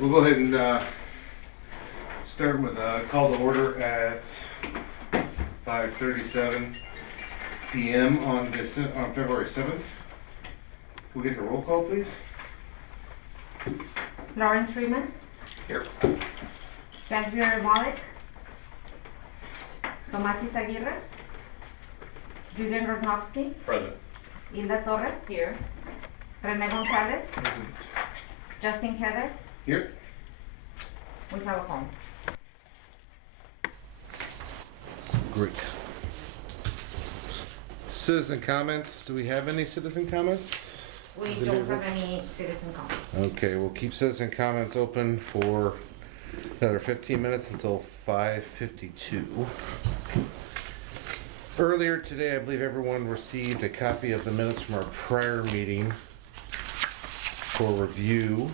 We'll go ahead and start with a call to order at 5:37 p.m. on February 7th. Can we get the roll call, please? Lawrence Freeman. Here. Gansbury Malik. Tomasis Aguirre. Julian Rodnowski. Present. Hilda Torres. Here. Rene Gonzalez. Present. Justin Heather. Here. We have a home. Great. Citizen comments. Do we have any citizen comments? We don't have any citizen comments. Okay, we'll keep citizen comments open for another 15 minutes until 5:52. Earlier today, I believe everyone received a copy of the minutes from our prior meeting for review.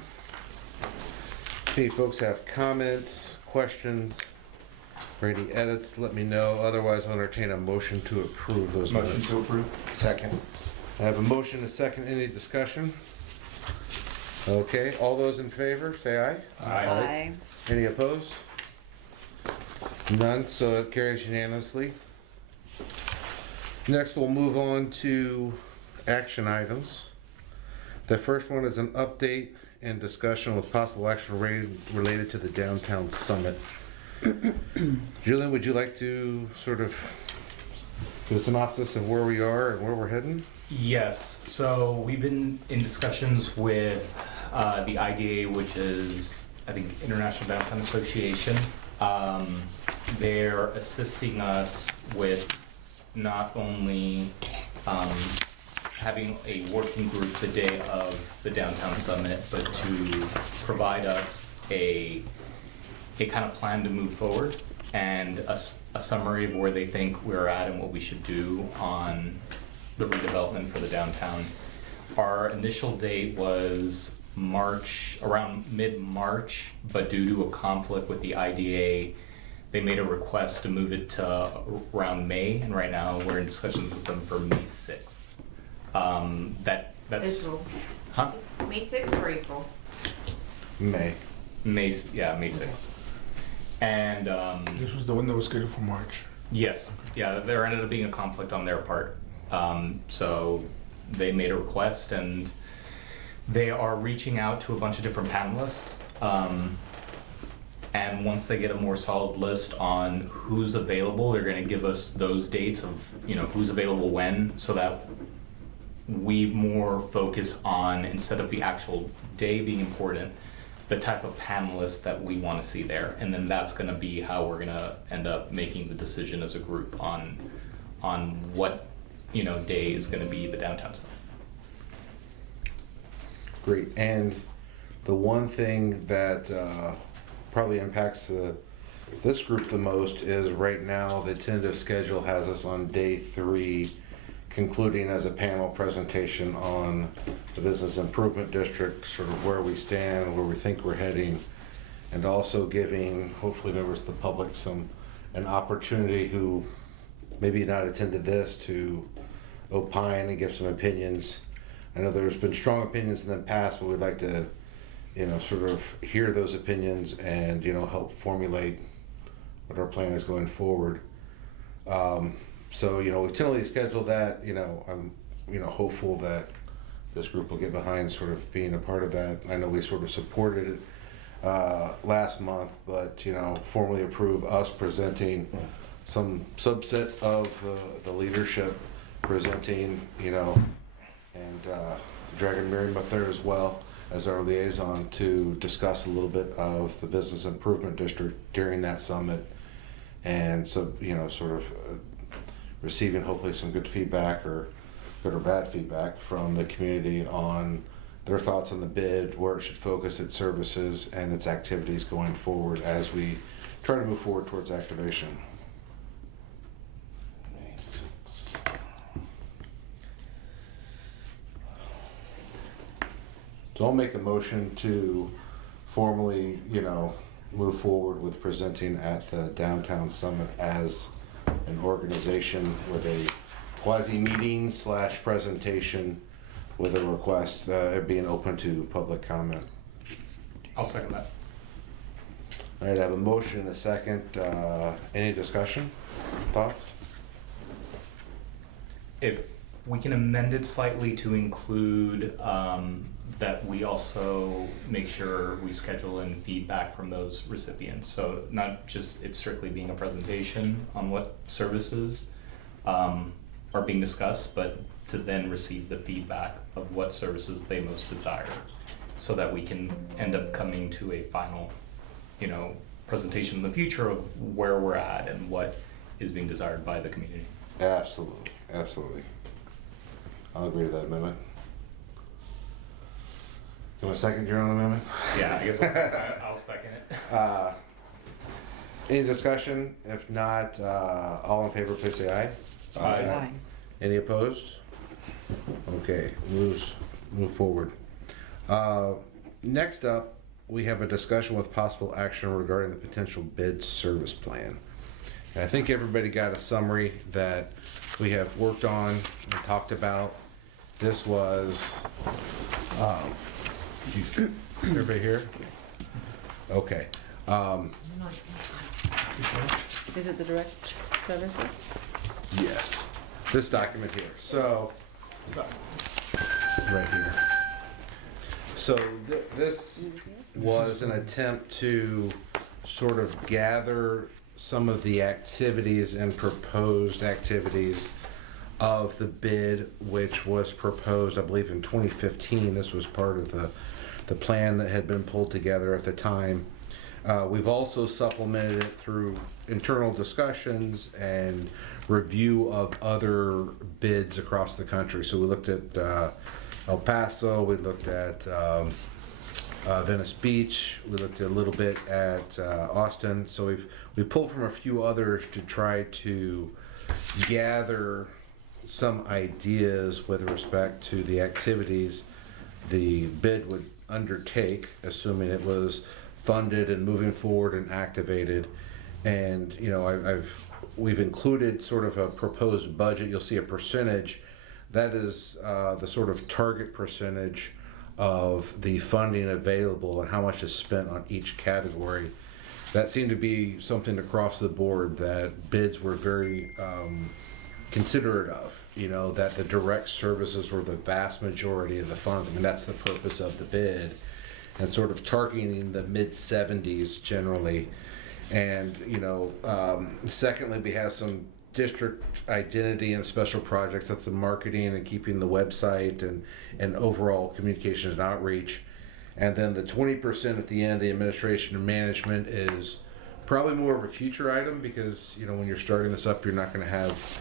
If any folks have comments, questions, or any edits, let me know. Otherwise, I'll entertain a motion to approve those Motion minutes. to approve. Second. I have a motion, a second. Any discussion? Okay, all those in favor, say aye. Aye. Any opposed? None, so it carries unanimously. Next, we'll move on to action items. The first one is an update and discussion with possible action related to the downtown summit. Julian, would you like to sort of give a synopsis of where we are and where we're heading? Yes, so we've been in discussions with the IDA, which is, I think, International Downtown Association. They're assisting us with not only having a working group the day of the Downtown Summit, but to provide us a kind of plan to move forward and a summary of where they think we're at and what we should do on the redevelopment for the downtown. Our initial date was around mid-March, but due to a conflict with the IDA, they made a request to move it to around May, and right now we're in discussions with them for May 6th. That's April. huh? May 6th or April? May. May 6th. And This was the one that was scheduled for March. yes, yeah, there ended up being a conflict on their part. So they made a request and they are reaching out to a bunch of different panelists. And once they get a more solid list on who's available, they're gonna give us those dates of, who's available when, so that we more focus on, instead of the actual day being important, the type of panelists that we wanna see there. And then that's gonna be how we're gonna end up making the decision as a group on what, day is gonna be the downtown summit. Great. And the one thing that probably impacts this group the most is right now the tentative schedule has us on day 3, concluding as a panel presentation on the business improvement district, sort of where we stand, where we think we're heading, and also giving hopefully members of the public an opportunity who maybe not attended this to opine and give some opinions. I know there's been strong opinions in the past, but we'd like to, sort of hear those opinions and, help formulate what our plan is going forward. So, we tentatively scheduled that. I'm, hopeful that this group will get behind sort of being a part of that. I know we sort of supported it last month, but, formally approve us presenting some subset of the leadership presenting, and dragging Miriam up there as well as our liaison to discuss a little bit of the business improvement district during that summit. And so, sort of receiving hopefully some good feedback, or good or bad feedback from the community on their thoughts on the bid, where it should focus its services and its activities going forward as we try to move forward towards activation. So I'll make a motion to formally, move forward with presenting at the Downtown Summit as an organization with a quasi-meeting / presentation with a request, it being open to public comment. I'll second that. All right, I have a motion and a second. Any discussion? Thoughts? If we can amend it slightly to include that we also make sure we schedule in feedback from those recipients. So not just it strictly being a presentation on what services are being discussed, but to then receive the feedback of what services they most desire, so that we can end up coming to a final, presentation in the future of where we're at and what is being desired by the community. Absolutely, absolutely. I'll agree to that amendment. You want to second your own amendment? Yeah, I guess I'll second it. Any discussion? If not, all in favor, please say aye. Aye. Any opposed? Okay, move forward. Next up, we have a discussion with possible action regarding the potential bid service plan. And I think everybody got a summary that we have worked on and talked about. This was, everybody here? Yes. Okay. No, it's not. Is it the direct services? Yes. This document here. So, right here. So this was an attempt to sort of gather some of the activities and proposed activities of the bid, which was proposed, I believe, in 2015. This was part of the plan that had been pulled together at the time. We've also supplemented it through internal discussions and review of other bids across the country. So we looked at El Paso, we looked at Venice Beach, we looked a little bit at Austin. So we pulled from a few others to try to gather some ideas with respect to the activities the bid would undertake, assuming it was funded and moving forward and activated. And we've included sort of a proposed budget. You'll see a percentage. That is the sort of target percentage of the funding available and how much is spent on each category. That seemed to be something across the board that bids were very considerate of, that the direct services were the vast majority of the funds. I mean, that's the purpose of the bid, and sort of targeting the mid-70s generally. And, secondly, we have some district identity and special projects. That's the marketing and keeping the website and overall communications and outreach. And then the 20% at the end, the administration and management, is probably more of a future item because, when you're starting this up, you're not going to have,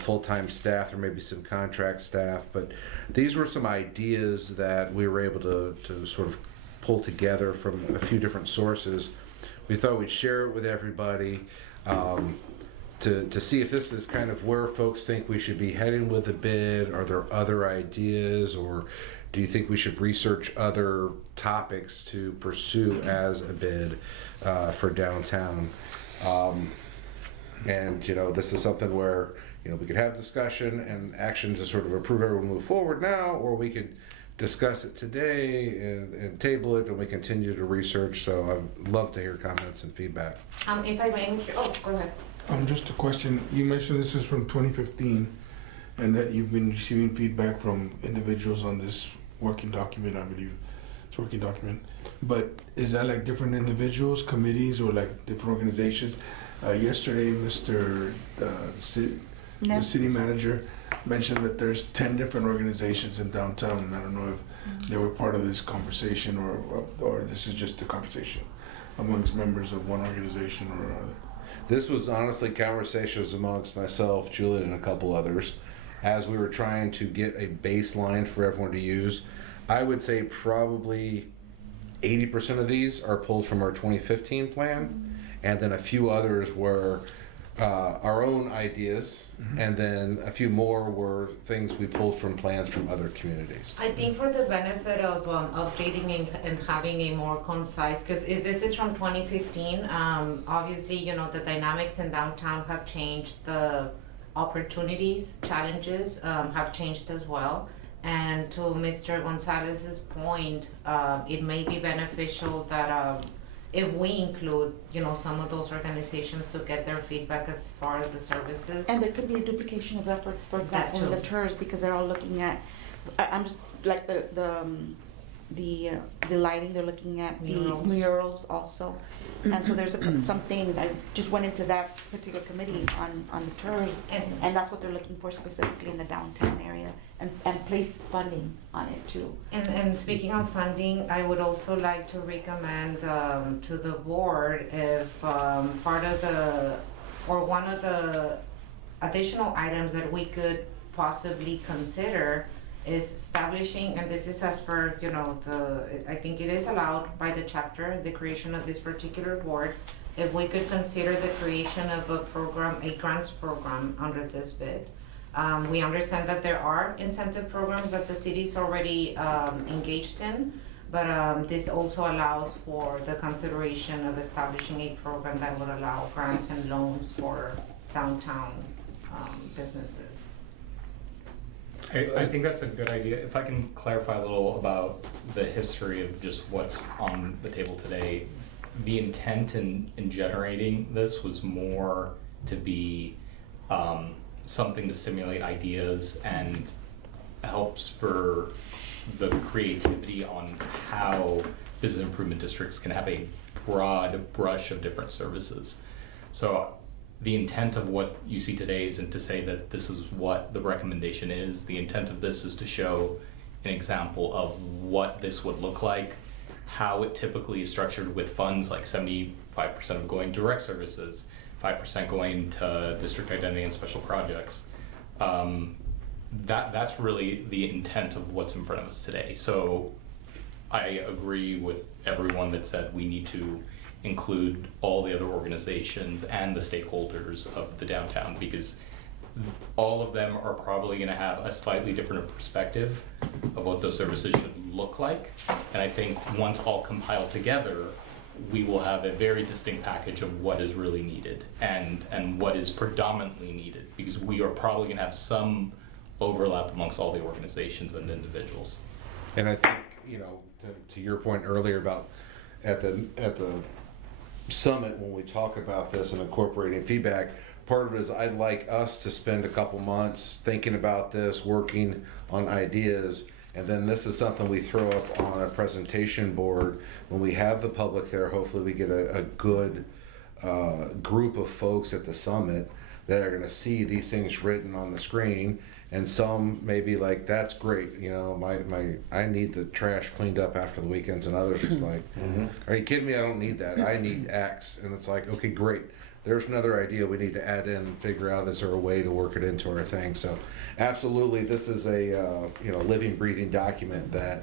full-time staff or maybe some contract staff. But these were some ideas that we were able to sort of pull together from a few different sources. We thought we'd share it with everybody to see if this is kind of where folks think we should be heading with the bid. Are there other ideas, or do you think we should research other topics to pursue as a bid for downtown? And this is something where we could have discussion and action to sort of approve everyone move forward now, or we could discuss it today and table it, and we continue to research. So I'd love to hear comments and feedback. If I may, go ahead. Just a question. You mentioned this is from 2015, and that you've been receiving feedback from individuals on this working document. I believe it's a working document. But is that like different individuals, committees, or like different organizations? Yesterday, the city manager mentioned that there's 10 different organizations in downtown, and I don't know if they were part of this conversation or this is just a conversation amongst members of one organization or another. This was honestly conversations amongst myself, Julian, and a couple others as we were trying to get a baseline for everyone to use. I would say probably 80% of these are pulled from our 2015 plan, and then a few others were our own ideas, and then a few more were things we pulled from plans from other communities. I think for the benefit of updating and having a more concise, because if this is from 2015, obviously, the dynamics in downtown have changed, the opportunities, challenges have changed as well. And to Mr. Gonzalez's point, it may be beneficial that if we include, some of those organizations to get their feedback as far as the services. And there could be a duplication of efforts, for That example, in the too. TERS, because they're all looking at, I'm just, like the lighting, they're looking at the Murals. murals also. And so there's some things, I just went into that particular committee on the TERS, and that's what they're looking for specifically in the downtown area, and place funding on it too. And speaking of funding, I would also like to recommend to the board if part of or one of the additional items that we could possibly consider is establishing, and this is as per, I think it is allowed by the chapter, the creation of this particular board, if we could consider the creation of a grants program under this bid. We understand that there are incentive programs that the city's already engaged in, but this also allows for the consideration of establishing a program that would allow grants and loans for downtown businesses. I think that's a good idea. If I can clarify a little about the history of just what's on the table today, the intent in generating this was more to be something to stimulate ideas and help spur the creativity on how business improvement districts can have a broad brush of different services. So the intent of what you see today isn't to say that this is what the recommendation is. The intent of this is to show an example of what this would look like, how it typically is structured with funds like 75% of going direct services, 5% going to district identity and special projects. That's really the intent of what's in front of us today. So I agree with everyone that said we need to include all the other organizations and the stakeholders of the downtown, because all of them are probably going to have a slightly different perspective of what those services should look like. And I think once all compiled together, we will have a very distinct package of what is really needed and what is predominantly needed, because we are probably going to have some overlap amongst all the organizations and individuals. And I think, to your point earlier about at the summit, when we talk about this and incorporating feedback, part of it is I'd like us to spend a couple months thinking about this, working on ideas, and then this is something we throw up on a presentation board when we have the public there. Hopefully we get a good group of folks at the summit that are going to see these things written on the screen, and some may be like, that's great, I need the trash cleaned up after the weekends, and others just like, are you kidding me? I don't need that. I need X. And it's like, okay, great. There's another idea we need to add in and figure out, is there a way to work it into our thing? So absolutely, this is a living, breathing document that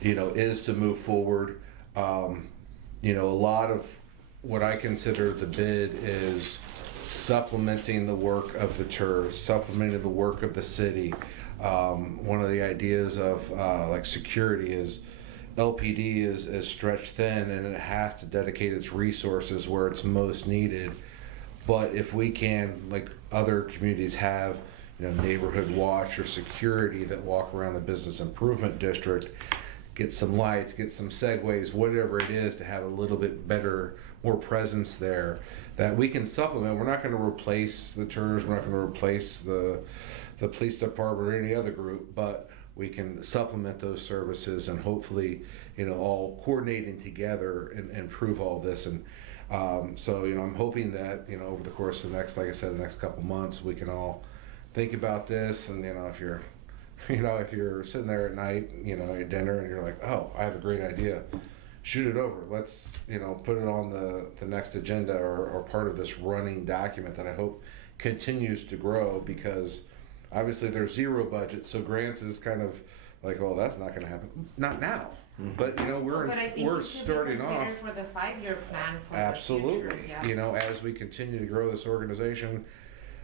is to move forward. A lot of what I consider the bid is supplementing the work of the TERS, supplementing the work of the city. One of the ideas of like security is LPD is stretched thin, and it has to dedicate its resources where it's most needed. But if we can, like other communities have, neighborhood watch or security that walk around the business improvement district, get some lights, get some segways, whatever it is, to have a little bit better, more presence there, that we can supplement. We're not going to replace the TERS, we're not going to replace the police department or any other group, but we can supplement those services and hopefully, all coordinating together and improve all this. And so, I'm hoping that, over the course of the next, like I said, the next couple months, we can all think about this. And, if you're, if you're sitting there at night, at dinner, and you're like, oh, I have a great idea, shoot it over. Let's, put it on the next agenda or part of this running document that I hope continues to grow, because obviously there's zero budget. So grants is kind of like, oh, that's not going to happen. Not now. But But I think we're it should starting be off. considered for the 5-year plan for Absolutely. the future. Yes. As we continue to grow this organization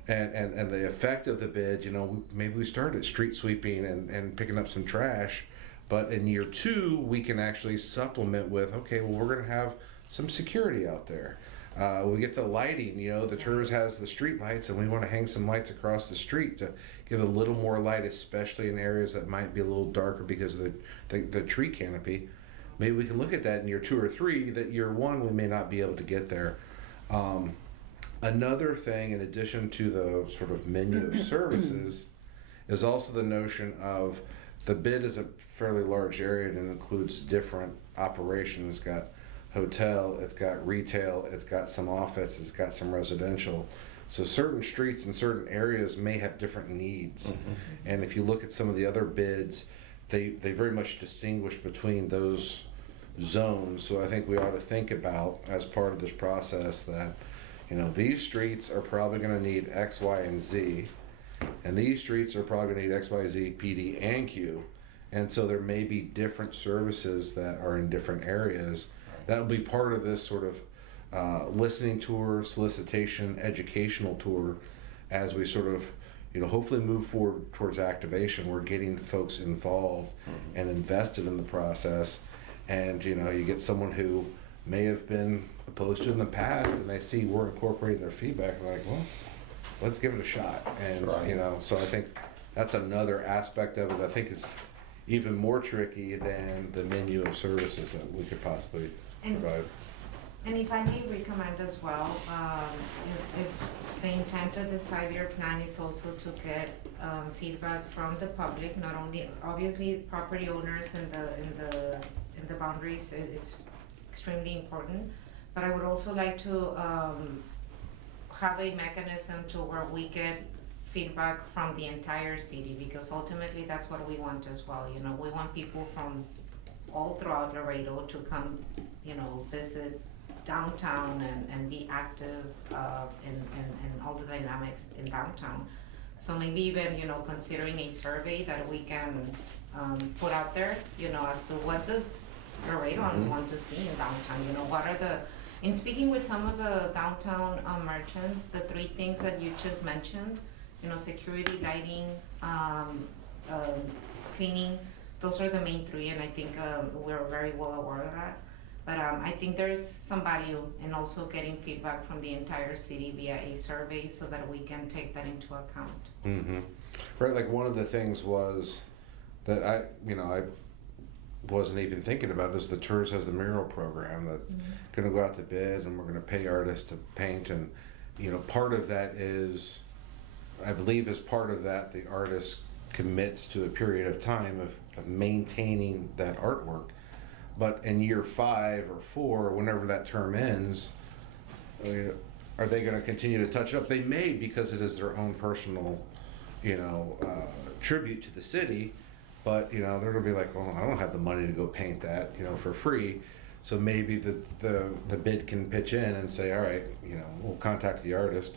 and the effect of the bid, maybe we start at street sweeping and picking up some trash, but in year 2 we can actually supplement with, okay, well, we're going to have some security out there. We get to lighting, you know, the TERS has the street lights and we want to hang some lights across the street to give a little more light, especially in areas that might be a little darker because of the tree canopy. Maybe we can look at that in year 2 or 3, that year 1 we may not be able to get there. Another thing, in addition to the sort of menu of services, is also the notion of the bid is a fairly large area and it includes different operations. It's got hotel, it's got retail, it's got some office, it's got some residential. So certain streets in certain areas may have different needs. And if you look at some of the other bids, they very much distinguish between those zones. So I think we ought to think about, as part of this process, that, you know, these streets are probably going to need X, Y, and Z, and these streets are probably going to need X, Y, Z, P, D, and Q. And so there may be different services that are in different areas. That will be part of this sort of listening tour, solicitation, educational tour, as we sort of, you know, hopefully move forward towards activation. We're getting folks involved and invested in the process. And, you know, you get someone who may have been opposed to it in the past, and they see we're incorporating their feedback, and they're like, well, let's give it a shot. And, you know, so I think that's another aspect of it I think is even more tricky than the menu of services that we could possibly provide. And if I may recommend as well, if the intent of this 5-year plan is also to get feedback from the public, not only obviously property owners in the boundaries, it's extremely important. But I would also like to have a mechanism to where we get feedback from the entire city, because ultimately that's what we want as well. You know, we want people from all throughout Laredo to come, you know, visit downtown and be active in all the dynamics in downtown. So maybe even, you know, considering a survey that we can put out there, you know, as to what does Laredoans want to see in downtown, you know, what are in speaking with some of the downtown merchants, the 3 things that you just mentioned, you know, security, lighting, cleaning, those are the main 3, and I think we're very well aware of that. But I think there's some value in also getting feedback from the entire city via a survey so that we can take that into account. Right, like one of the things was that I wasn't even thinking about is the TERS has a mural program that's going to go out to bid, and we're going to pay artists to paint, and, you know, part of that is, I believe as part of that, the artist commits to a period of time of maintaining that artwork. But in year 5 or 4, whenever that term ends, are they going to continue to touch it up? They may, because it is their own personal, you know, tribute to the city. But, you know, they're going to be like, well, I don't have the money to go paint that, you know, for free. So maybe the bid can pitch in and say, all right, you know, we'll contact the artist.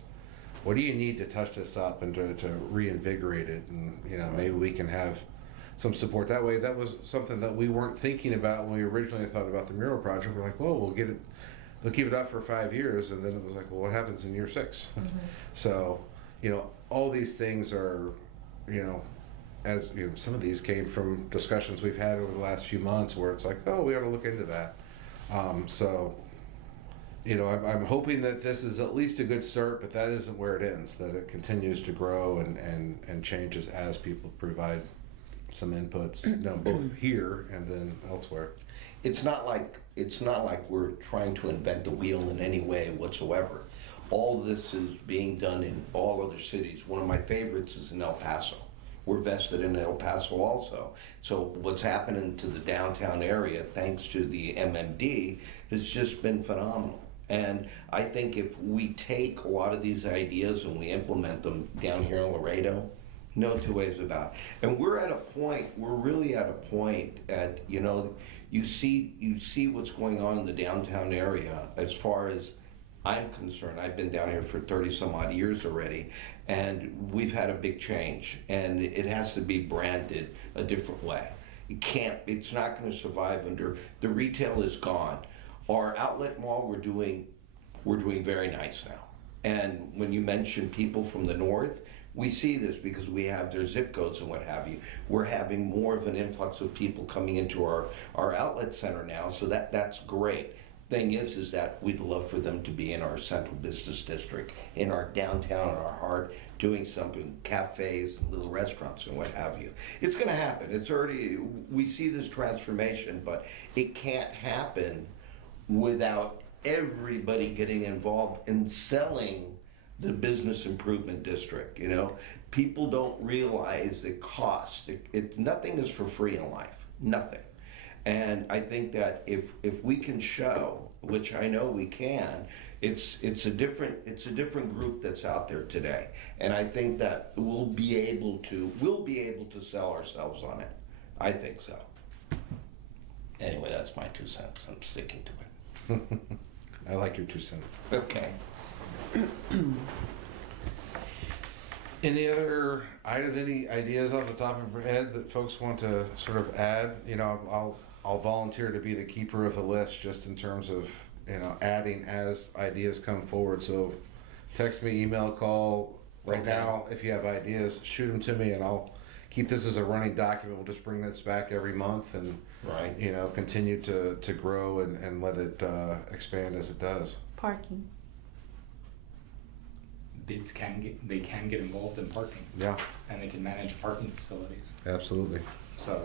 What do you need to touch this up and to reinvigorate it? And, you know, maybe we can have some support that way. That was something that we weren't thinking about when we originally thought about the mural project. We're like, well, we'll get it, they'll keep it up for 5 years. And then it was like, well, what happens in year 6? So, you know, all these things are, you know, as you know, some of these came from discussions we've had over the last few months where it's like, oh, we ought to look into that. So, you know, I'm hoping that this is at least a good start, but that isn't where it ends, that it continues to grow and changes as people provide some inputs, you know, both here and then elsewhere. It's not like we're trying to invent the wheel in any way whatsoever. All this is being done in all other cities. One of my favorites is in El Paso. We're vested in El Paso also. So what's happening to the downtown area, thanks to the MMD, has just been phenomenal. And I think if we take a lot of these ideas and we implement them down here in Laredo, no 2 ways about it. And we're really at a point at, you know, you see what's going on in the downtown area as far as I'm concerned. I've been down here for 30 some odd years already, and we've had a big change, and it has to be branded a different way. It's not going to survive under, the retail is gone. Our outlet mall, we're doing very nice now. And when you mention people from the north, we see this because we have their zip codes and what have you. We're having more of an influx of people coming into our outlet center now, so that's great. thing is that we'd love for them to be in our central business district, in our downtown, in our heart, doing something, cafes, and little restaurants and what have you. It's gonna happen. It's already, we see this transformation, but it can't happen without everybody getting involved in selling the business improvement district, you know? People don't realize the cost. Nothing is for free in life, nothing. And I think that if we can show, which I know we can, it's a different group that's out there today. And I think that we'll be able to sell ourselves on it. I think so. Anyway, that's my 2 cents. I'm sticking to it. I like your 2 cents. Okay. Any other items, any ideas off the top of your head that folks want to sort of add? You know, I'll volunteer to be the keeper of the list just in terms of, you know, adding as ideas come forward. So text me, email, call. Right Okay. now, if you have ideas, shoot them to me and I'll keep this as a running document. We'll just bring this back every month and, Right. you know, continue to grow and let it expand as it does. Parking. Bids can get involved in parking, Yeah, and they can manage parking facilities. absolutely. So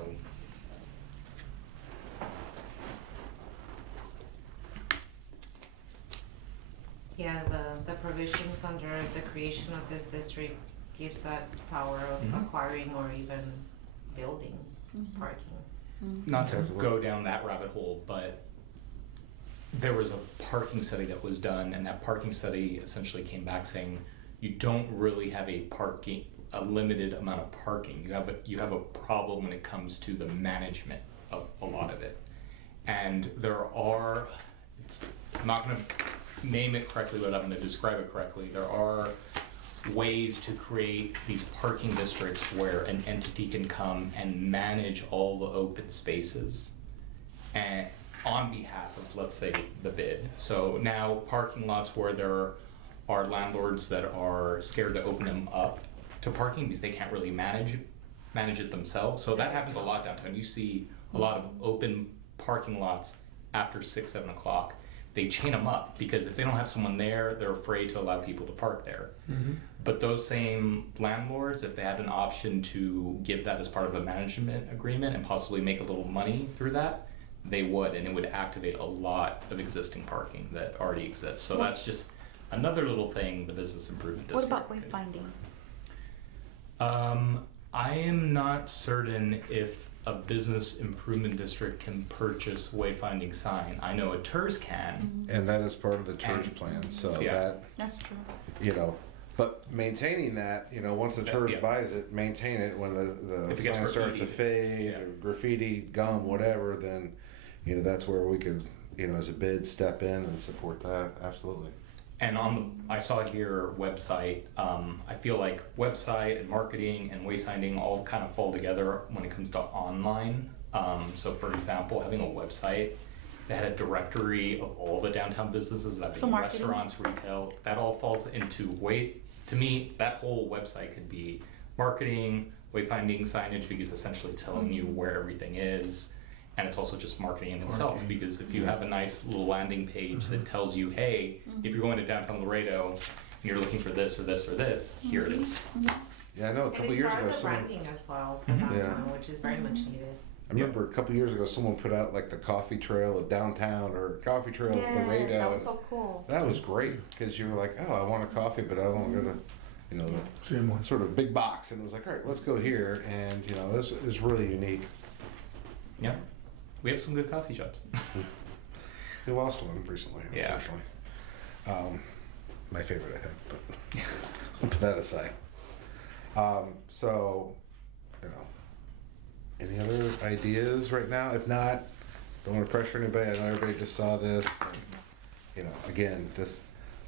Yeah, the provisions under the creation of this district gives that power of Mhm. acquiring or even building parking. not to Absolutely. go down that rabbit hole, but there was a parking study that was done, and that parking study essentially came back saying you don't really have a limited amount of parking. You have a problem when it comes to the management of a lot of it. And I'm not going to name it correctly, but I'm going to describe it correctly. There are ways to create these parking districts where an entity can come and manage all the open spaces and on behalf of, let's say, the bid. So now parking lots where there are landlords that are scared to open them up to parking because they can't really manage it themselves. So that happens a lot downtown. You see a lot of open parking lots after 6, 7 o'clock. They chain them up because if they don't have someone there, they're afraid to allow people to park there. But those same landlords, if they had an option to give that as part of a management agreement and possibly make a little money through that, they would, and it would activate a lot of existing parking that already exists. So that's just another little thing the business improvement What district. about wayfinding? I am not certain if a business improvement district can purchase wayfinding sign. I know a TERS can. And that is part of the church And- plan, so Yeah. that, That's true. you know, but maintaining that, you know, once the church Yeah. buys it, maintain it. When the If it gets sign starts to graffitied. fade, Yeah. or graffiti, gum, whatever, then, you know, that's where we could, you know, as a bid, step in and support that, absolutely. And I saw here website, I feel like website and marketing and wayfinding all kind of fall together when it comes to online. So for example, having a website that had a directory of all the downtown businesses, that So being marketing. restaurants, retail, that all falls into to me, that whole website could be marketing, wayfinding, signage, because essentially it's telling you where everything is. And it's also just marketing in itself, Parking. because if you have a nice little landing page that tells you, hey, if you're going to downtown Laredo and you're looking for this or this or this, here it is. Yeah, I know, a And couple it's years part ago, of the someone, branding as well for Mhm. downtown, which is very much needed. I remember a couple years ago, someone put out like the coffee trail of downtown or coffee trail of Laredo. Yes, that was and so cool. that was great, because you were like, oh, I want a coffee, but I don't want to go to, you know, the Same one. sort of big box, and it was like, all right, let's go here, and you know, this is really unique. Yeah. We have some good coffee shops. We lost one recently, Yeah. unfortunately. My favorite, I think, but we'll put that aside. So, you know, any other ideas right now? If not, don't want to pressure anybody. I know everybody just saw this. But, you know, again,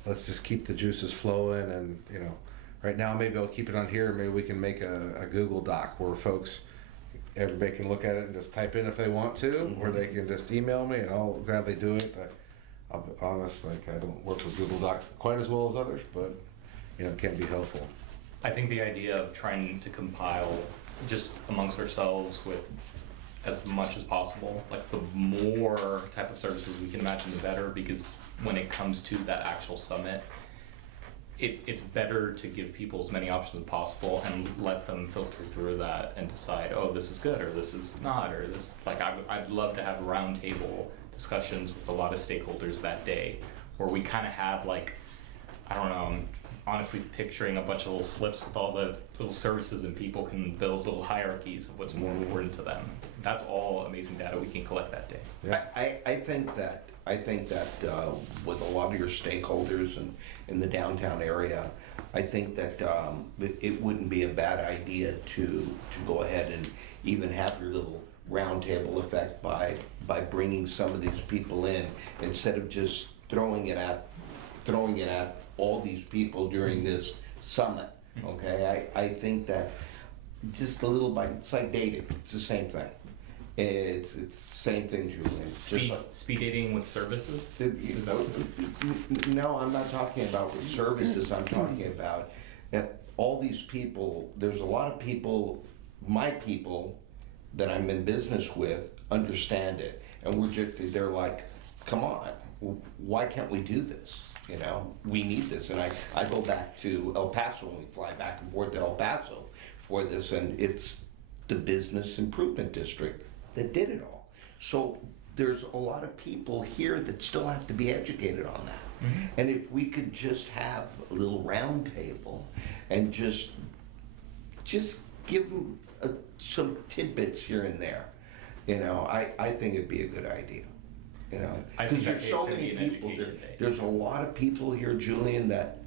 let's just keep the juices flowing, and you know, right now maybe I'll keep it on here. Maybe we can make a Google Doc where everybody can look at it and just type in if they want to, or they can just email me, and I'll gladly do it. I'll be honest, like I don't work with Google Docs quite as well as others, but you know, it can be helpful. I think the idea of trying to compile just amongst ourselves with as much as possible. Like the more type of services we can imagine, the better, because when it comes to that actual summit, it's better to give people as many options as possible and let them filter through that and decide, oh, this is good or this is not, or this, like I'd love to have roundtable discussions with a lot of stakeholders that day where we kind of have like, I don't know, I'm honestly picturing a bunch of little slips with all the little services, and people can build little hierarchies of what's more important to them. That's all amazing data we can collect that day. Yeah. I think that with a lot of your stakeholders in the downtown area, I think that it wouldn't be a bad idea to go ahead and even have your little roundtable effect by bringing some of these people in, instead of just throwing it at all these people during this summit. Okay, I think that just a little bit, it's like dating. It's the same thing. It's the same thing, Julian. It's just like, Speed dating with services? no, I'm not talking about with services. I'm talking about all these people. There's a lot of people, my people that I'm in business with, understand it, and they're like, come on, why can't we do this? You know, we need this. And I go back to El Paso, and we fly back and forth to El Paso for this, and it's the Business Improvement District that did it all. So there's a lot of people here that still have to be educated on that. Mm-hmm. And if we could just have a little round table and just give them some tidbits here and there, you know, I think it'd be a good idea. You know, I think because that there's day's so gonna many be an people. education day. There's a lot of people here, Julian, that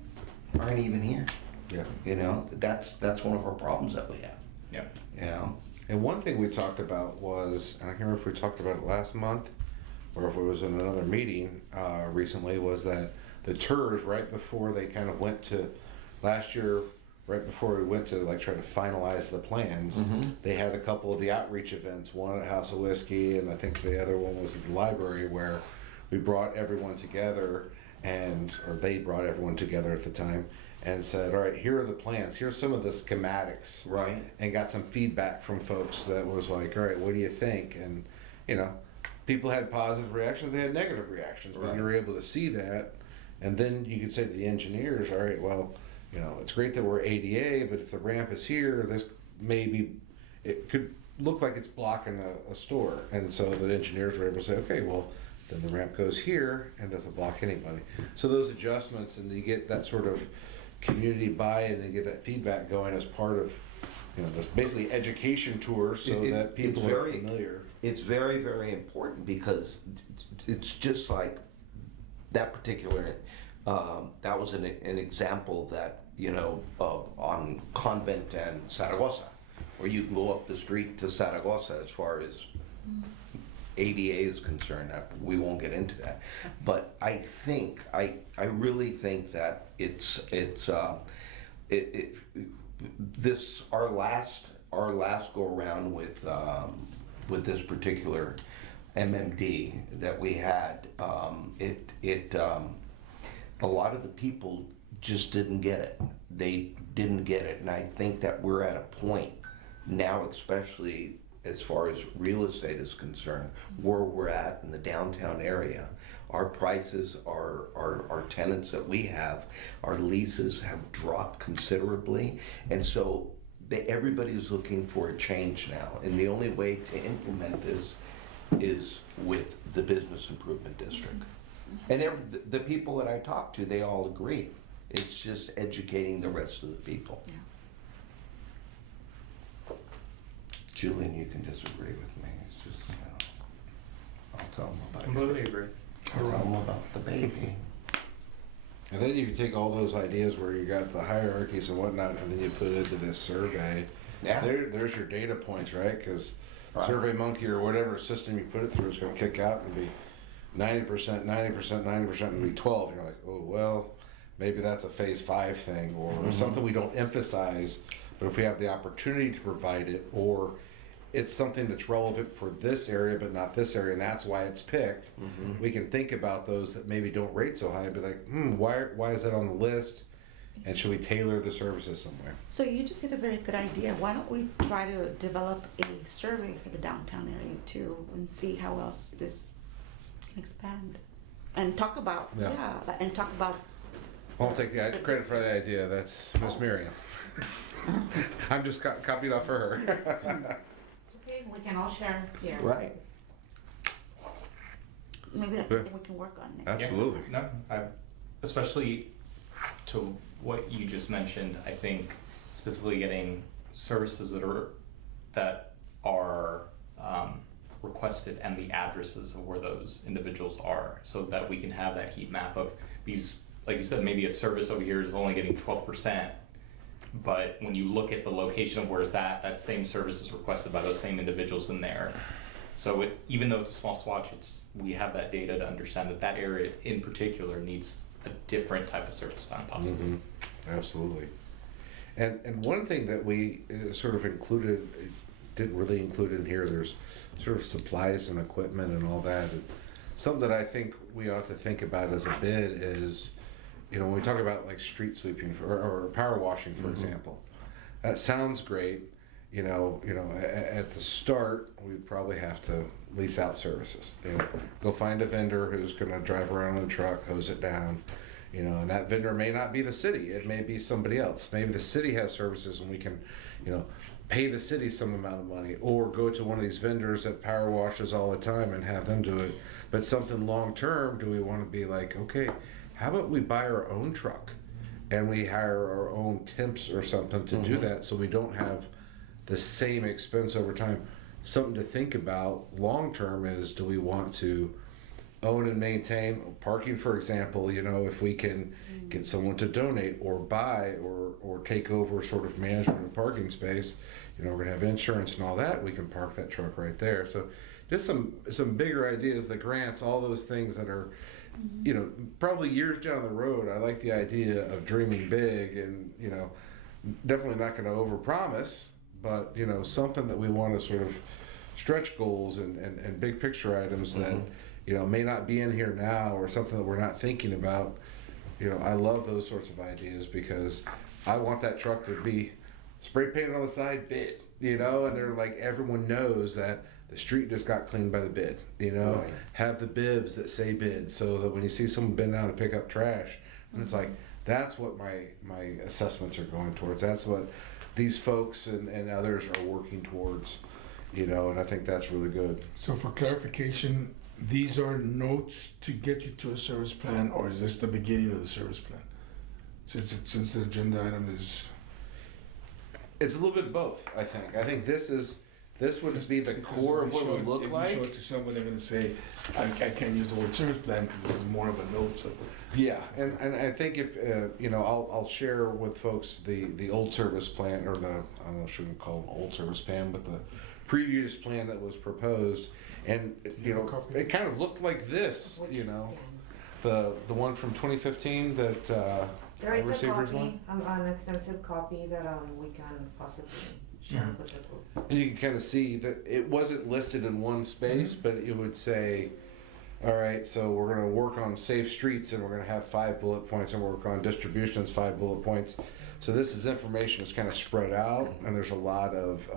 aren't even here. Yeah. You know, that's one of our problems that we have. Yeah. You know, And one thing we talked about was, and I can't remember if we talked about it last month or if it was in another meeting recently, was that the tours right before they kind of went to last year, right before we went to like try to finalize the plans, they had a couple of the outreach events, one at House of Whiskey, and I think the other one was at the library, where we brought everyone together, or they brought everyone together at the time, and said, all right, here are the plans, here's some of the schematics. right? And got some feedback from folks that was like, all right, what do you think? And, you know, people had positive reactions, they had negative reactions, but Right. you were able to see that. And then you could say to the engineers, all right, well, you know, it's great that we're ADA, but if the ramp is here, this it could look like it's blocking a store. And so the engineers were able to say, okay, well, then the ramp goes here and doesn't block anybody. So those adjustments, and you get that sort of community buy-in and get that feedback going as part of, you know, this basically education tour, so that people it's are very- familiar. It's very, very important, because it's just like that particular, that was an example that, you know, on Convent and Zaragoza, where you can go up the street to Zaragoza as far as ADA is concerned. We won't get into that. But I think, I really think that this, our last go around with this particular MMD that we had, a lot of the people just didn't get it. They didn't get it, and I think that we're at a point now, especially as far as real estate is concerned, where we're at in the downtown area. Our prices, our tenants that we have, our leases have dropped considerably, and so everybody's looking for a change now, and the only way to implement this is with the Business Improvement District. And the people that I talk to, they all agree. It's just educating the rest of the people. Yeah. Julian, you can disagree with me. It's just, you know, I'll tell them about it. Completely agree. I'll tell them about the baby. And then you can take all those ideas where you got the hierarchies and whatnot, and then you put it into this survey. Yeah. There's your data points, right? Because Right. SurveyMonkey or whatever system you put it through is going to kick out and be 90%, 90%, 90%, and be 12. And you're like, oh, well, maybe that's a phase 5 thing, or something we don't emphasize. But if we have the opportunity to provide it, or it's something that's relevant for this area but not this area, and that's why it's picked, we can think about those that maybe don't rate so high and be like, why is that on the list? And should we tailor the services somewhere? So you just hit a very good idea. Why don't we try to develop a survey for the downtown area too and see how else this can expand? And talk about, Yeah. and talk about, I'll take the credit for the idea. That's Miss Miriam. I'm just copied off for her. Okay, we can all share here. Right. maybe that's Yeah. something we can work on next. Absolutely. No, especially to what you just mentioned, I think specifically getting services that are requested and the addresses of where those individuals are, so that we can have that heat map of these. Like you said, maybe a service over here is only getting 12%, but when you look at the location of where it's at, that same service is requested by those same individuals in there. So even though it's a small swatch, we have that data to understand that that area in particular needs a different type of service plan possibly. Mhm. Absolutely. And one thing that we sort of included, didn't really include in here, there's sort of supplies and equipment and all that. Something that I think we ought to think about as a bid is, when we talk about like street sweeping or power washing, for example, that sounds great. At the start, we'd probably have to lease out services. Go find a vendor who's going to drive around in a truck, hose it down. And that vendor may not be the city. It may be somebody else. Maybe the city has services, and we can, pay the city some amount of money, or go to one of these vendors that power washes all the time and have them do it. But something long term, do we want to be like, okay, how about we buy our own truck, and we hire our own temps or something to do that, so we don't have the same expense over time. Something to think about long term is, do we want to own and maintain parking, for example? If we can get someone to donate or buy or take over sort of management of parking space, we're gonna have insurance and all that, we can park that truck right there. So just some bigger ideas, the grants, all those things that are probably years down the road. I like the idea of dreaming big, and definitely not going to overpromise, but something that we want to sort of stretch goals and big picture items that may not be in here now, or something that we're not thinking about. I love those sorts of ideas, because I want that truck to be spray painted on the side, bid, and they're like, everyone knows that the street just got cleaned by the bid, Right. have the bibs that say bid, so that when you see someone bend down to pick up trash, and it's like, that's what my assessments are going towards. That's what these folks and others are working towards, and I think that's really good. So for clarification, these are notes to get you to a service plan, or is this the beginning of the service plan? Since the agenda item is... It's a little bit of both, I think. I think this would be the core of what it would look like. If you show it to someone, they're going to say, I can't use the word service plan because this is more of a notes of it. Yeah, and I think if I'll share with folks the old service plan, or I don't know, I shouldn't call it old service plan, but the previous plan that was proposed, and it kind of looked like this, the one from 2015 that There I is a received recently. copy, an extensive copy that we can possibly share with the group. And you can kind of see that it wasn't listed in one space, but it would say, all right, so we're going to work on safe streets, and we're going to have 5 bullet points, and work on distributions, 5 bullet points. So this is information that's kind of spread out, and there's a lot of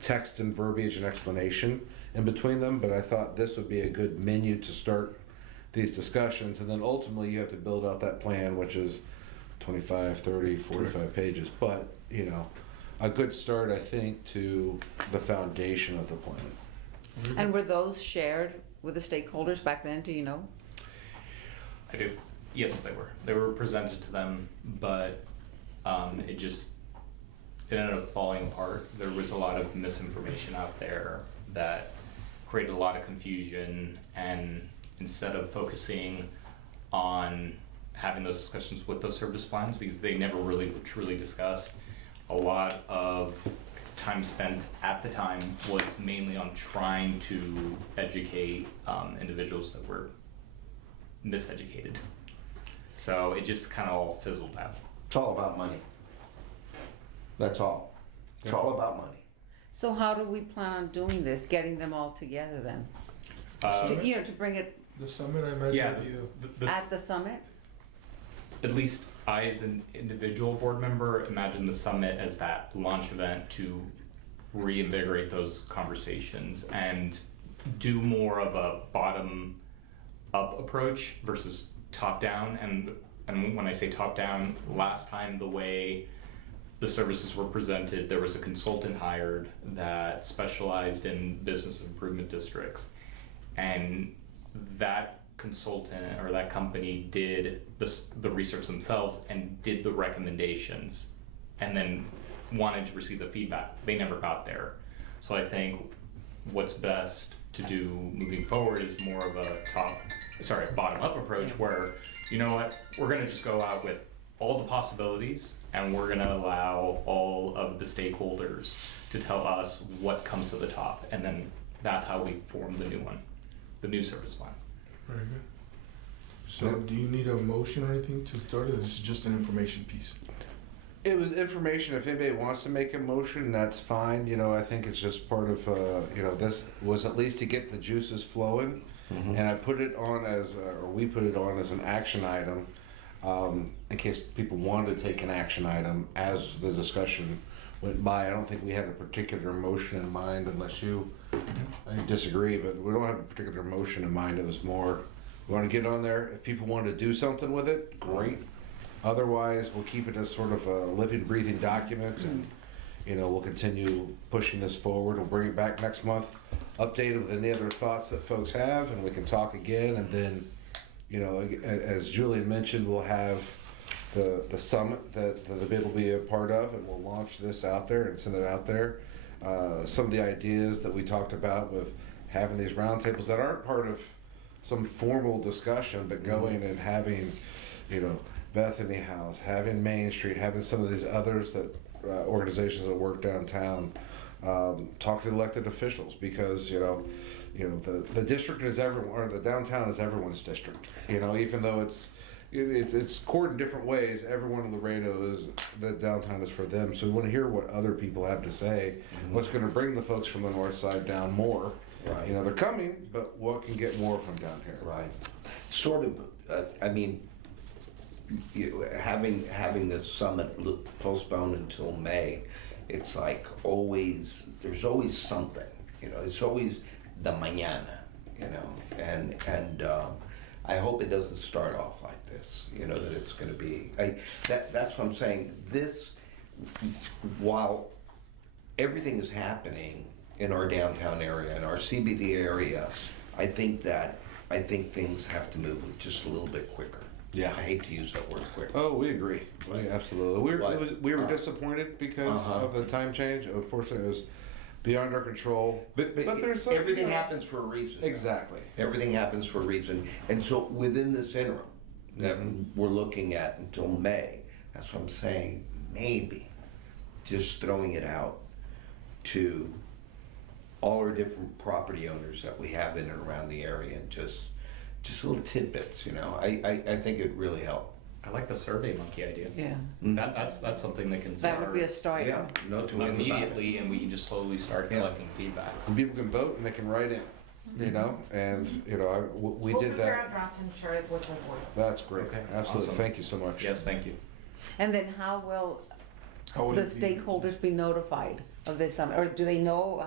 text and verbiage and explanation in between them. But I thought this would be a good menu to start these discussions, and then ultimately you have to build out that plan, which is 25, 30, 45 pages. But, a good start, I think, to the foundation of the plan. And were those shared with the stakeholders back then, do you know? I do. Yes, they were. They were presented to them, but it ended up falling apart. There was a lot of misinformation out there that created a lot of confusion, and instead of focusing on having those discussions with those service plans, because they never really were truly discussed, a lot of time spent at the time was mainly on trying to educate individuals that were miseducated. So it just kind of all fizzled out. It's all about money. That's all. It's all about money. So how do we plan on doing this, getting them all together then? To bring it The summit, I imagine, Yeah, would be the at the summit? at least I, as an individual board member, imagine the summit as that launch event to reinvigorate those conversations and do more of a bottom-up approach versus top-down. And when I say top-down, last time the way the services were presented, there was a consultant hired that specialized in business improvement districts, and that consultant or that company did the research themselves and did the recommendations and then wanted to receive the feedback. They never got there. So I think what's best to do moving forward is more of a bottom-up approach where, you know what, we're gonna just go out with all the possibilities and we're gonna allow all of the stakeholders to tell us what comes to the top, and then that's how we form the new one, the new service plan. Very good. So do you need a motion or anything to start it? This is just an information piece. It was information. If anybody wants to make a motion, that's fine. You know, I think it's just part of, you know, this was at least to get the juices flowing. And I put it on as, or we put it on as an action item, in case people wanted to take an action item as the discussion went by. I don't think we had a particular motion in mind, unless you I disagree, but we don't have a particular motion in mind. It was more, we want to get on there. If people want to do something with it, great. Otherwise, we'll keep it as sort of a living, breathing document, and you know, we'll continue pushing this forward. We'll bring it back next month, update it with any other thoughts that folks have, and we can talk again. And then, you know, as Julian mentioned, we'll have the summit that the bid will be a part of, and we'll launch this out there and send it out there. Some of the ideas that we talked about with having these roundtables that aren't part of some formal discussion, but going and having, you know, Bethany House, having Main Street, having some of these others that organizations that work downtown, talk to elected officials, because you know the district is everyone, or the downtown is everyone's district. You know, even though it's scored in different ways, everyone in Laredo is, the downtown is for them. So we want to hear what other people have to say. What's going to bring the folks from the north side down more? Right. You know, they're coming, but what can get more from down here? Right. Sort of, I mean, having this summit postponed until May, it's like always, there's always something, you know, it's always the mañana, you know, and I hope it doesn't start off like this, you know, that it's gonna be, that's what I'm saying. This, while everything is happening in our downtown area, in our CBD area, I think things have to move just a little bit quicker. Yeah. I hate to use that word quick. Oh, we agree. Absolutely. We were disappointed because of the time change. Unfortunately, it was beyond our control. But there's everything happens for a reason. Exactly. Everything happens for a reason. And so within this interim that we're looking at until May, that's what I'm saying, maybe just throwing it out to all our different property owners that we have in and around the area, and just little tidbits, you know. I think it'd really help. I like the Survey Monkey idea. Yeah, That's something that can that would start be a start. Yeah, no two ways about it. immediately, and we can just slowly start collecting feedback. And people can vote and they can write in, you know, and, you know, we We'll did prepare a that. draft and share it with the board. That's great. Okay, Absolutely. awesome. Thank you so much. Yes, thank you. And then how will How would the it be? stakeholders be notified of this summit, or do they know?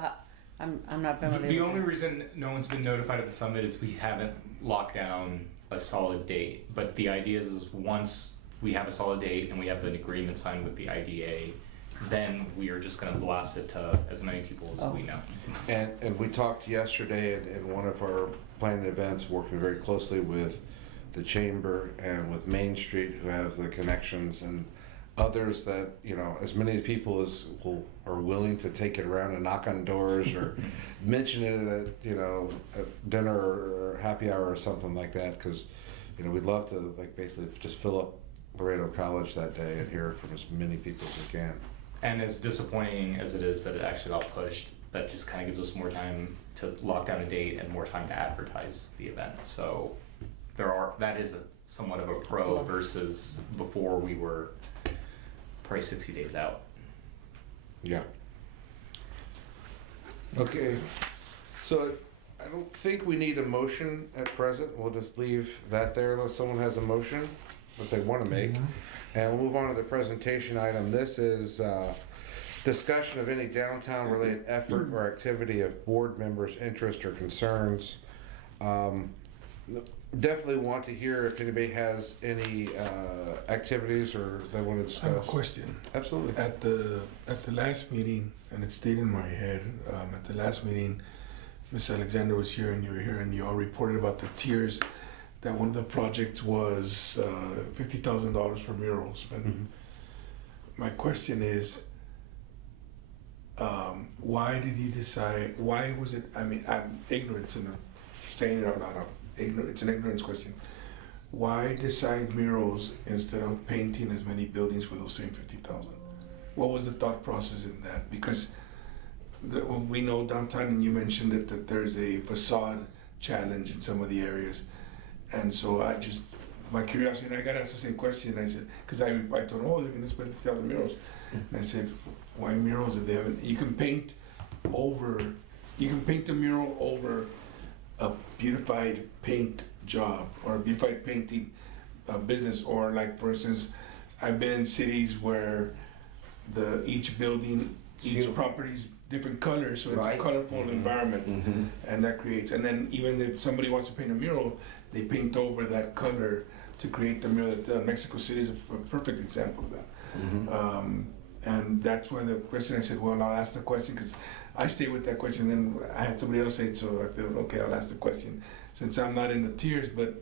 I'm not familiar. The with only this. reason no one's been notified of the summit is we haven't locked down a solid date. But the idea is once we have a solid date and we have an agreement signed with the IDA, then we are just going to blast it to as many people as we know. And we talked yesterday in one of our planning events, working very closely with the chamber and with Main Street, who have the connections, and others that, you know, as many people as are willing to take it around and knock on doors or mention it at, you know, at dinner or happy hour or something like that, because, you know, we'd love to, like, basically just fill up Laredo College that day and hear from as many people as we can. And as disappointing as it is that it actually got pushed, that just kind of gives us more time to lock down a date and more time to advertise the event. So that is somewhat of a pro Plus. versus before we were probably 60 days out. Yeah. Okay, so I don't think we need a motion at present. We'll just leave that there unless someone has a motion. that they want to make. And we'll move on to the presentation item. This is discussion of any downtown related effort or activity of board members' interest or concerns. Definitely want to hear if anybody has any activities or they want to I have a discuss. question. Absolutely. At the last meeting, and it stayed in my head, at the last meeting, Miss Alexander was here and you were here and you all reported about the tiers, that one of the projects was $50,000 for murals. And my question is, why did you decide, why was it, I mean, I'm ignorant to know, saying it out loud, it's an ignorance question. Why decide murals instead of painting as many buildings for those same 50,000? What was the thought process in that? Because we know downtown, and you mentioned it, that there's a facade challenge in some of the areas. And so my curiosity, and I got asked the same question, I said, because I told them, oh, they're gonna spend 50,000 murals. And I said, why murals if they haven't, you can paint the mural over a beautified paint job or a beautified painting business, or like for instance, I've been in cities where each building, each property's different colors, so it's Right. a colorful environment, and that creates. And then even if somebody wants to paint a mural, they paint over that color to create the mural. That Mexico City is a perfect example of that. And that's why the question, I said, well, I'll ask the question because I stayed with that question. Then I had somebody else say it, so I feel okay. I'll ask the question since I'm not in the tiers, but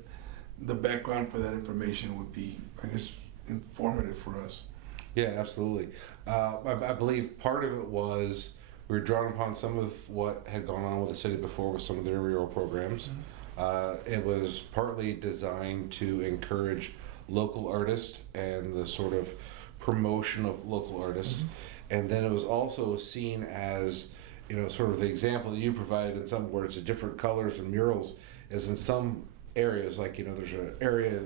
the background for that information would be, I guess, informative for us. Yeah, absolutely. I believe part of it was we were drawing upon some of what had gone on with the city before with some of their mural programs. It was partly designed to encourage local artists and the sort of promotion of local artists. And then it was also seen as, sort of the example that you provided in some where it's different colors and murals is in some areas, like, there's an area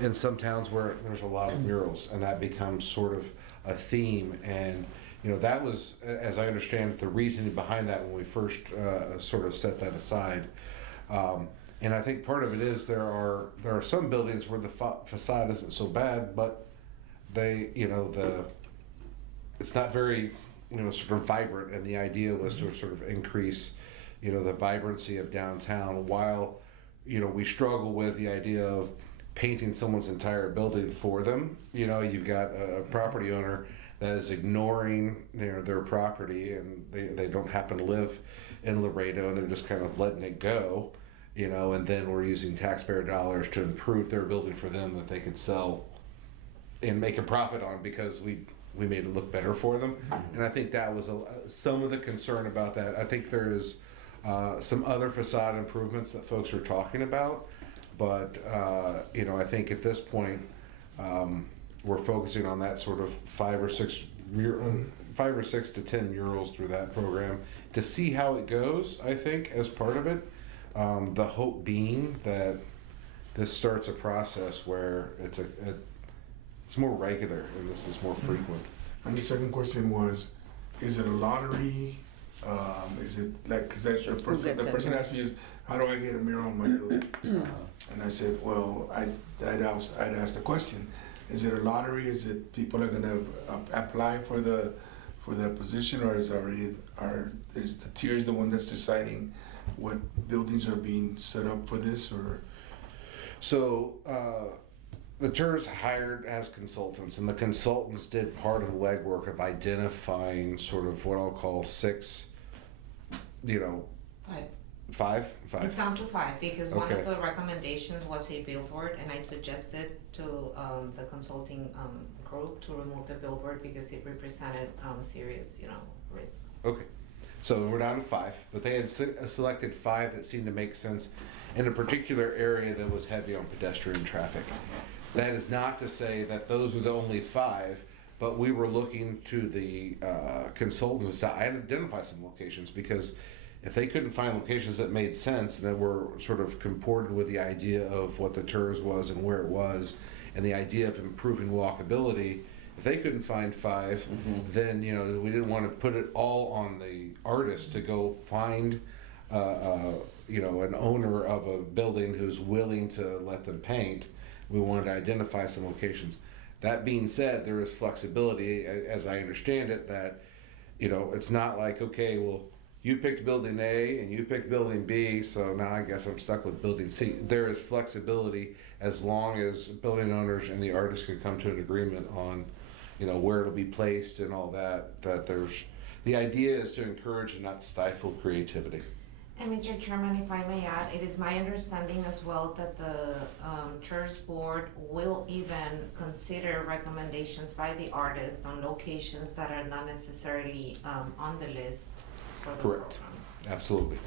in some towns where there's a lot of murals and that becomes sort of a theme. And, that was, as I understand it, the reasoning behind that when we first sort of set that aside. And I think part of it is there are some buildings where the facade isn't so bad, but they, it's not very, sort of vibrant, and the idea was to sort of increase, the vibrancy of downtown while, we struggle with the idea of painting someone's entire building for them. You've got a property owner that is ignoring their property, and they don't happen to live in Laredo, and they're just kind of letting it go, and then we're using taxpayer dollars to improve their building for them that they could sell and make a profit on because we made it look better for them. And I think that was some of the concern about that. I think there is some other facade improvements that folks are talking about, but I think at this point we're focusing on that sort of 5 or 6 to 10 murals through that program to see how it goes. I think as part of it, the hope being that this starts a process where it's more regular and this is more frequent. And the second question was, is it a lottery? Is it like, because the person asked me is, how do I get a mural on my building? And I said, well, I'd ask the question, is it a lottery? Is it people are gonna apply for that position, or is the tiers the one that's deciding what buildings are being set up for this, or? So the TERS hired as consultants, and the consultants did part of the legwork of identifying sort of what I'll call 6, Five. five. It's down to 5 because one Okay. of the recommendations was a billboard, and I suggested to the consulting group to remove the billboard because it represented serious, risks. Okay, so we're down to 5, but they had selected 5 that seemed to make sense in a particular area that was heavy on pedestrian traffic. That is not to say that those are the only 5, but we were looking to the consultants to identify some locations, because if they couldn't find locations that made sense, that were sort of comported with the idea of what the TERS was and where it was, and the idea of improving walkability, if they couldn't find 5, then we didn't want to put it all on the artist to go find an owner of a building who's willing to let them paint. we wanted to identify some locations. That being said, there is flexibility, as I understand it, that, it's not like, okay, well, you picked building A and you picked building B, so now I guess I'm stuck with building C. There is flexibility as long as building owners and the artists can come to an agreement on, where it'll be placed and all that, the idea is to encourage and not stifle creativity. And Mr. Chairman, if I may add, it is my understanding as well that the church board will even consider recommendations by the artists on locations that are not necessarily on the list for the Correct. program. Absolutely.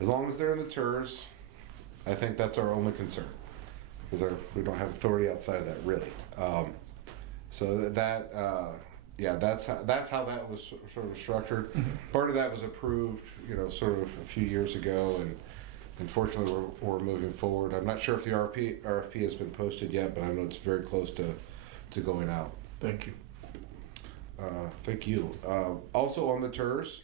As long as they're in the TERS, I think that's our only concern. Because we don't have authority outside of that, really. So that's how that was sort of structured. Part of that was approved, sort of a few years ago, and unfortunately we're moving forward. I'm not sure if the RFP has been posted yet, but I know it's very close to going out. Thank you. Thank you. Also on the TERS,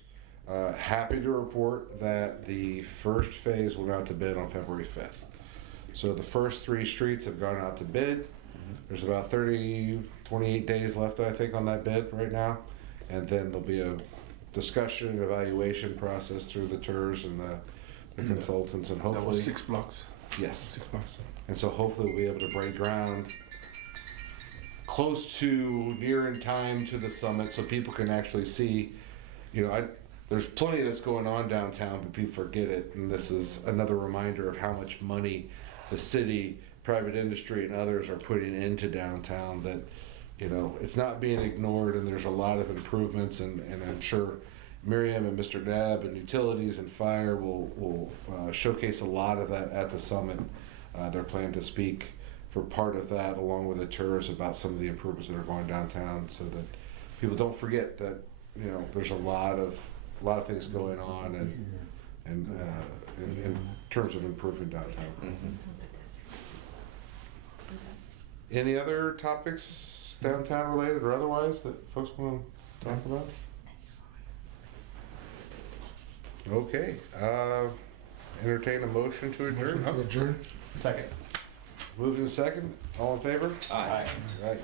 happy to report that the first phase went out to bid on February 5th. So the first 3 streets have gone out to bid. There's about 28 days left, I think, on that bid right now. And then there'll be a discussion and evaluation process through the TERS and the consultants, and That hopefully. was 6 blocks. Yes. 6 blocks. And so hopefully we'll be able to break ground close to near in time to the summit so people can actually see, there's plenty that's going on downtown, but people forget it. And this is another reminder of how much money the city, private industry, and others are putting into downtown, that, it's not being ignored, and there's a lot of improvements, and I'm sure Miriam and Mr. Nab and utilities and fire will showcase a lot of that at the summit. They're planning to speak for part of that, along with the tourists, about some of the improvements that are going downtown, so that people don't forget that there's a lot of things going on, and in terms of improvement downtown. Any other topics downtown related or otherwise that folks want to talk about? Okay, entertain a motion to adjourn. Motion to adjourn. Second. Moved in second, all in favor? Aye. Right.